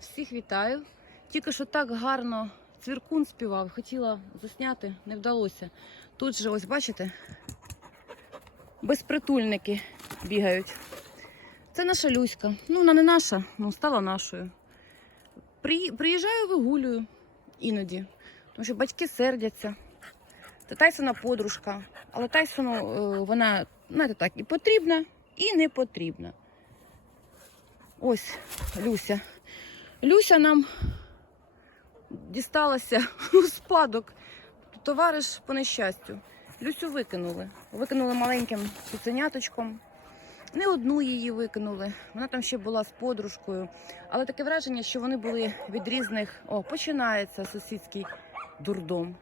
Всіх вітаю. Тільки що так гарно цвіркун співав, хотіла засняти, не вдалося. Тут же, ось бачите, безпритульники бігають. Це наша Люська. Ну, вона не наша, ну стала нашою. При... Приїжджаю, вигулюю іноді, тому що батьки сердяться. Це Тайсона подружка, але Тайсону е, вона, знаєте так, і потрібна, і не потрібна. Ось Люся. Люся нам дісталася у спадок. Товариш по нещастю. Люсю викинули. Викинули маленьким цуценяточком. Не одну її викинули. Вона там ще була з подружкою. Але таке враження, що вони були від різних. О, починається сусідський дурдом.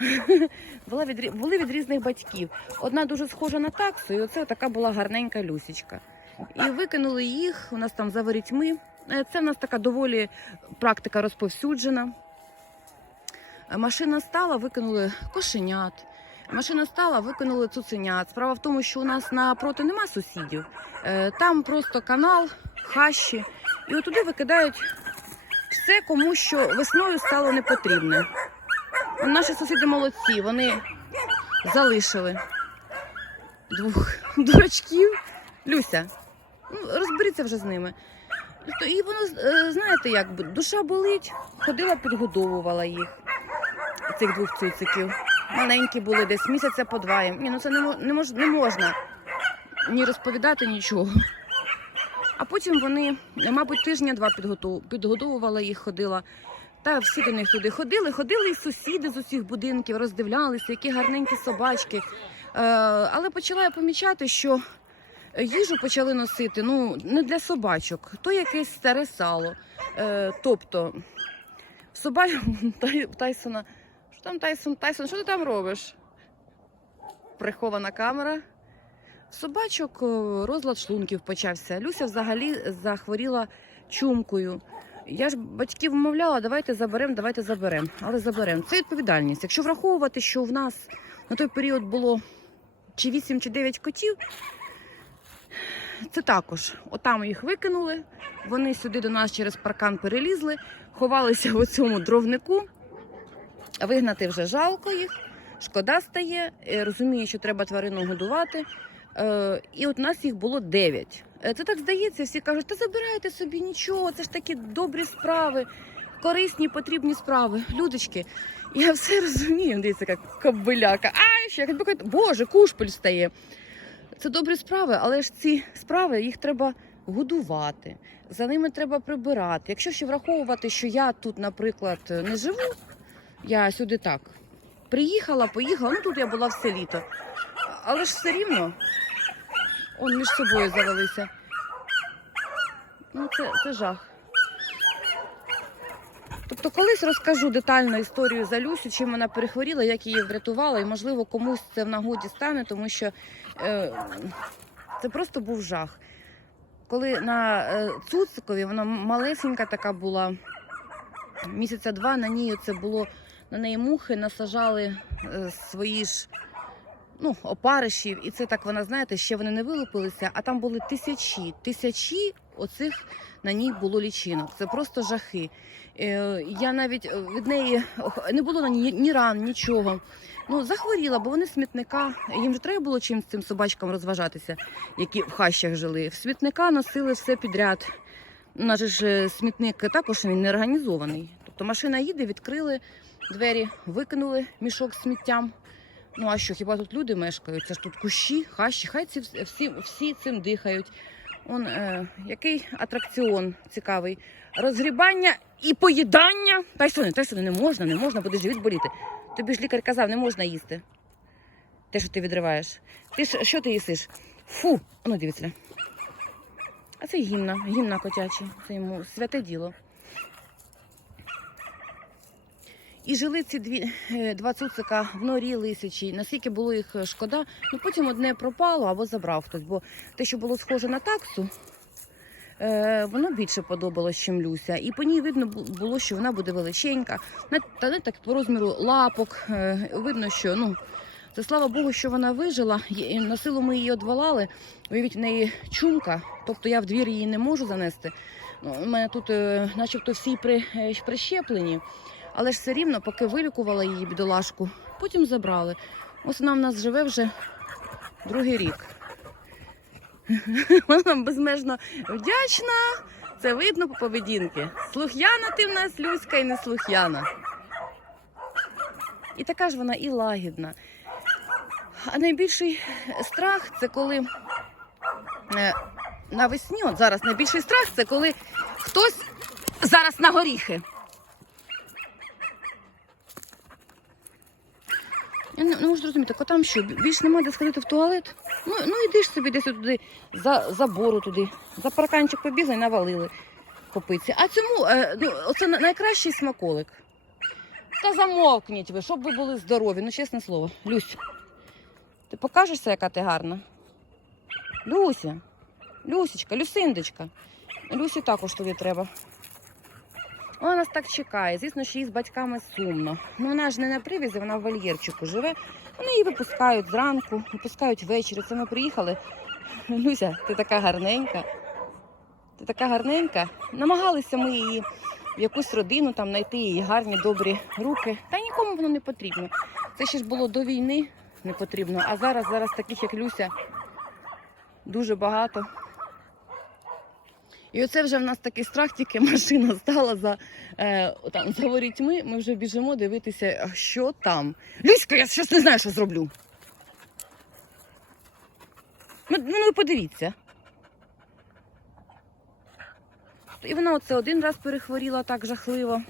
Була від, були від різних батьків. Одна дуже схожа на таксу, і оце така була гарненька Люсічка. І викинули їх у нас там за ворітьми. Е, Це в нас така доволі практика розповсюджена. Машина стала, викинули кошенят. Машина стала, викинули цуценят. Справа в тому, що у нас напроти нема сусідів. Е, Там просто канал, хащі. І отуди викидають все, кому що весною стало непотрібне. Наші сусіди молодці, вони залишили двох дурачків. Люся, ну, розберіться вже з ними. Тобто, І воно, е, знаєте, як душа болить, ходила, підгодовувала їх, цих двох цуциків. Маленькі були десь місяця по два. Ні, ну це не, мож, не можна ні розповідати нічого. А потім вони, е, мабуть, тижня-два підгодовувала їх, ходила. Та всі до них туди ходили, ходили і сусіди з усіх будинків, роздивлялися, які гарненькі собачки. Е, але почала я помічати, що їжу почали носити ну, не для собачок, то якесь старе сало. Е, тобто, в собач... Тай- Тайсона. Що там Тайсон? Тайсон, що ти там робиш? Прихована камера. Собачок е, розлад шлунків почався. Люся взагалі захворіла чумкою. Я ж батьків вмовляла, давайте заберемо, давайте заберемо. Але заберемо. Це відповідальність. Якщо враховувати, що в нас на той період було чи 8, чи 9 котів, це також. Отам їх викинули. Вони сюди до нас через паркан перелізли, ховалися в цьому дровнику. Вигнати вже жалко їх, шкода стає. е, Розумію, що треба тварину годувати. Е, І от нас їх було 9. Е, Це так здається, всі кажуть, та забирайте собі нічого, це ж такі добрі справи, корисні, потрібні справи. Людочки, я все розумію, дивіться, як кобиляка. Ай, ще як Боже, кушпель стає. Це добрі справи, але ж ці справи їх треба годувати, за ними треба прибирати. Якщо ще враховувати, що я тут, наприклад, не живу, я сюди так приїхала, поїхала, ну тут я була все літо. Але ж все рівно он між собою завелися. Ну, це, це жах. Тобто колись розкажу детально історію за Люсю, чим вона перехворіла, як її врятувала, і можливо комусь це в нагоді стане, тому що е, це просто був жах. Коли на е, Цуцикові вона малесенька така була, місяця два на ній це було на неї мухи насажали е, свої ж ну, опаришів, і це так вона, знаєте, ще вони не вилупилися, а там були тисячі, тисячі оцих на ній було лічинок. Це просто жахи. Е, Я навіть е, від неї не було на ній ні ран, нічого. Ну, захворіла, бо вони смітника. Їм же треба було чим з цим собачкам розважатися, які в хащах жили. В смітника носили все підряд. Же ж е, смітник також він не організований. Тобто машина їде, відкрили двері, викинули мішок з сміттям. Ну а що, хіба тут люди мешкають? Це ж тут кущі, хащі, хай ці всі, всі цим дихають. Он е, який атракціон цікавий. Розгрібання і поїдання. Та й що не можна, не можна, буде живіт боліти. Тобі ж лікар казав, не можна їсти. Те, що ти відриваєш. Ти ж що ти їсиш? Фу, ну дивіться. А це гімна, гімна котячий. Це йому святе діло. І жили ці дві, е, два цуцика в норі лисячі. Наскільки було їх е, шкода, ну потім одне пропало або забрав хтось. Бо те, що було схоже на таксу, е, воно більше подобалось, ніж Люся. І по ній видно було, що вона буде величенька. Та не так по розміру лапок. Видно, що ну. Це слава Богу, що вона вижила. На силу ми її одвалали. Уявіть, в неї чумка, тобто я в двір її не можу занести. Ну, у мене тут начебто всі при, прищеплені, але ж все рівно, поки вилікувала її бідолашку, потім забрали. Ось вона в нас живе вже другий рік. Вона нам безмежно вдячна. Це видно по поведінки. Слух'яна ти в нас, Люська, і не слух'яна. І така ж вона і лагідна. А найбільший страх це коли е, навесні, от зараз найбільший страх це коли хтось зараз на горіхи. Я не, не можу зрозуміти, котам що, більш нема де сходити в туалет? Ну, ну ж собі десь туди, за забору туди, за парканчик побігли і навалили копиці. А цьому, е, ну, на- найкращий смаколик. Та замовкніть ви, щоб ви були здорові, ну чесне слово. Люсь, ти покажешся, яка ти гарна? Люся, Люсічка, Люсиндочка. Люсі також туди треба. Вона нас так чекає. Звісно, що їй з батьками сумно. Ну вона ж не на привізі, вона в вольєрчику живе. Вони її випускають зранку, випускають ввечері. Це ми приїхали. Люся, ти така гарненька. Ти така гарненька. Намагалися ми її в якусь родину там знайти її гарні, добрі руки. Та нікому воно не потрібно. Це ще ж було до війни не потрібно. А зараз, зараз таких, як Люся, дуже багато. І оце вже в нас такий страх, тільки машина стала за, е, там, за ворітьми. Ми вже біжимо дивитися, що там. Люська, я щось не знаю, що зроблю. Ну, ну ви подивіться. І вона оце один раз перехворіла так жахливо.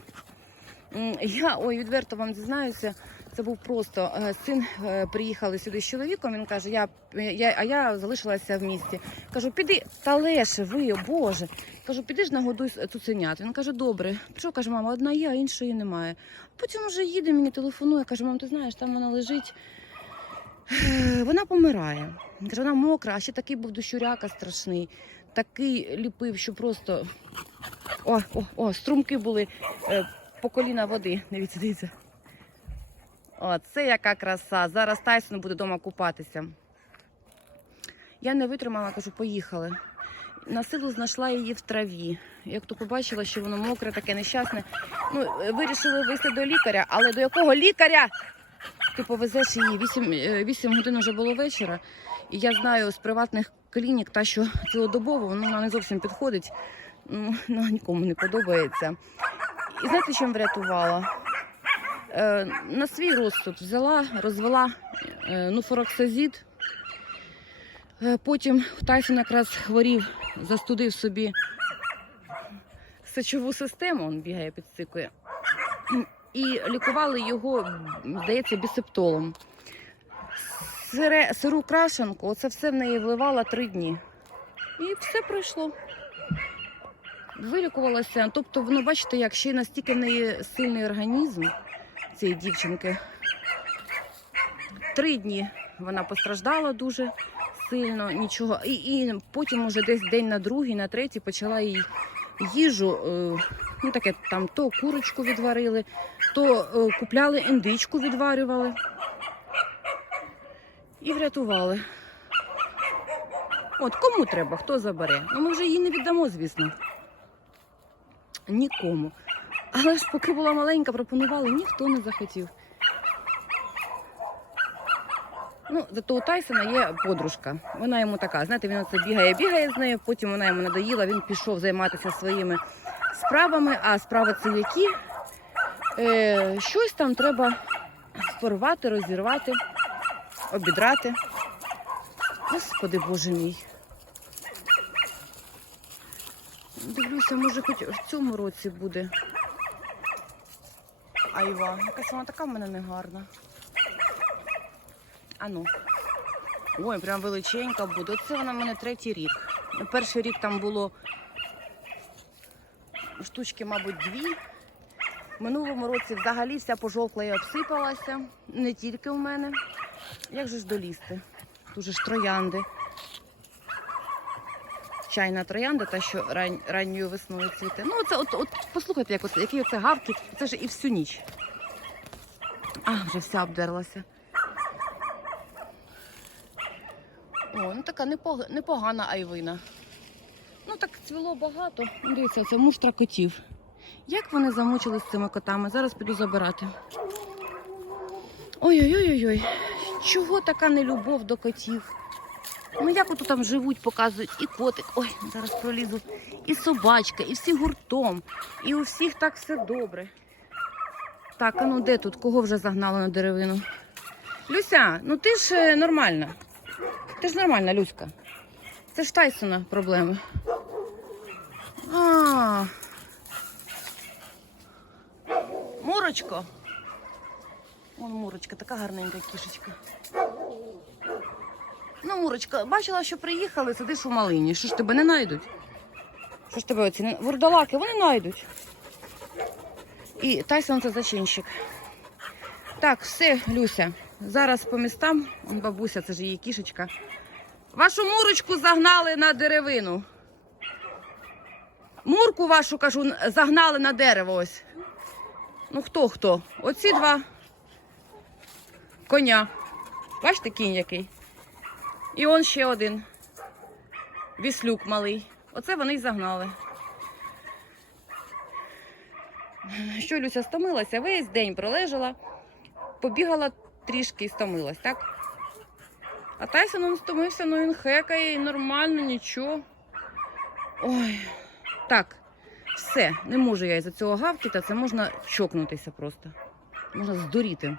Я ой, відверто вам зізнаюся, це був просто е, син е, приїхали сюди з чоловіком. Він каже, я, я, а я залишилася в місті. Кажу, піди, та леше, ви, Боже. Кажу, піди ж нагодуй цуценят. Він каже, добре. Що каже, мама, одна є, а іншої немає. Потім вже їде, мені телефонує, каже, мам, ти знаєш, там вона лежить. Е, Вона помирає. Каже, вона мокра, а ще такий був дощуряка страшний, такий ліпив, що просто о, о, о, струмки були по коліна води. Дивіться, дивіться. О, це яка краса. Зараз Тайсон буде вдома купатися. Я не витримала, кажу, поїхали. На силу знайшла її в траві. Як то побачила, що воно мокре, таке нещасне. Ну, е, вирішили вести до лікаря, але до якого лікаря? Ти повезеш її 8, 8 годин вже було вечора. І я знаю з приватних клінік, та що цілодобово, ну, вона не зовсім підходить. Ну, нікому не подобається. І знаєте, чим врятувала? Е, на свій розсуд взяла, розвела е, нуфороксазід. Е, потім Тайсон якраз хворів, застудив собі сечову систему, він бігає, підсикує. І лікували його, здається, бісептолом. Сире, сиру крашенку, оце все в неї вливала три дні. І все пройшло. Вилікувалася. Тобто, ну, бачите, як ще настільки в неї сильний організм цієї дівчинки. Три дні вона постраждала дуже сильно, нічого. І, і потім уже десь день на другий, на третій почала їй їжу. Е, ну таке там то курочку відварили, то е, купляли індичку, відварювали і врятували. От кому треба, хто забере? Ну ми вже її не віддамо, звісно. Нікому. Але ж поки була маленька, пропонували, ніхто не захотів. Ну, зато у Тайсона є подружка. Вона йому така, знаєте, він оце бігає, бігає з нею, потім вона йому надоїла, він пішов займатися своїми справами. А справи це які? Е, щось там треба порвати, розірвати, обідрати. Господи Боже мій. Дивлюся, може, хоч в цьому році буде. Айва, якась вона така в мене негарна. Ану. Ой, прям величенька буде. Оце вона в мене третій рік. Перший рік там було штучки, мабуть, дві. Минулому році взагалі вся пожовкла і обсипалася. Не тільки в мене. Як же ж долізти? Дуже ж троянди. Чайна троянда, та що ран, ранньою весною цвіте. Ну, це от, от послухайте, як оце, який оце гавкіт. Це ж і всю ніч. А, вже вся обдерлася. О, ну така непог- непогана айвина. Ну так цвіло багато. Дивіться, це муштра котів. Як вони замучились з цими котами? Зараз піду забирати. Ой-ой-ой-ой. Чого така нелюбов до котів? Ну як ото там живуть, показують і котик. Ой, зараз пролізу. І собачка, і всі гуртом. І у всіх так все добре. Так, а ну де тут? Кого вже загнали на деревину? Люся, ну ти ж е, нормальна. Ти ж нормальна, Люська. Це ж Тайсона проблеми. А. Мурочко. Вон Мурочка, така гарненька кішечка. Ну, Мурочка, бачила, що приїхали, сидиш у малині. Що ж тебе не знайдуть? Що ж тебе оці вурдалаки, вони знайдуть. І Тайсон це зачинщик. Так, все, Люся. Зараз по містам, он бабуся, це ж її кішечка. Вашу мурочку загнали на деревину. Мурку вашу, кажу, загнали на дерево ось. Ну хто хто? Оці два коня. Бачите, кінь який? І он ще один. Віслюк малий. Оце вони й загнали. Що Люся стомилася? Весь день пролежала, побігала трішки і стомилась, так? А Тайсон он стомився, ну він хекає, і нормально, нічого. Ой. Так, все, не можу я із-за цього гавкіта, це можна чокнутися просто. Можна здуріти.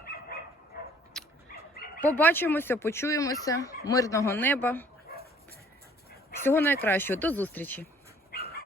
Побачимося, почуємося. Мирного неба. Всього найкращого. До зустрічі!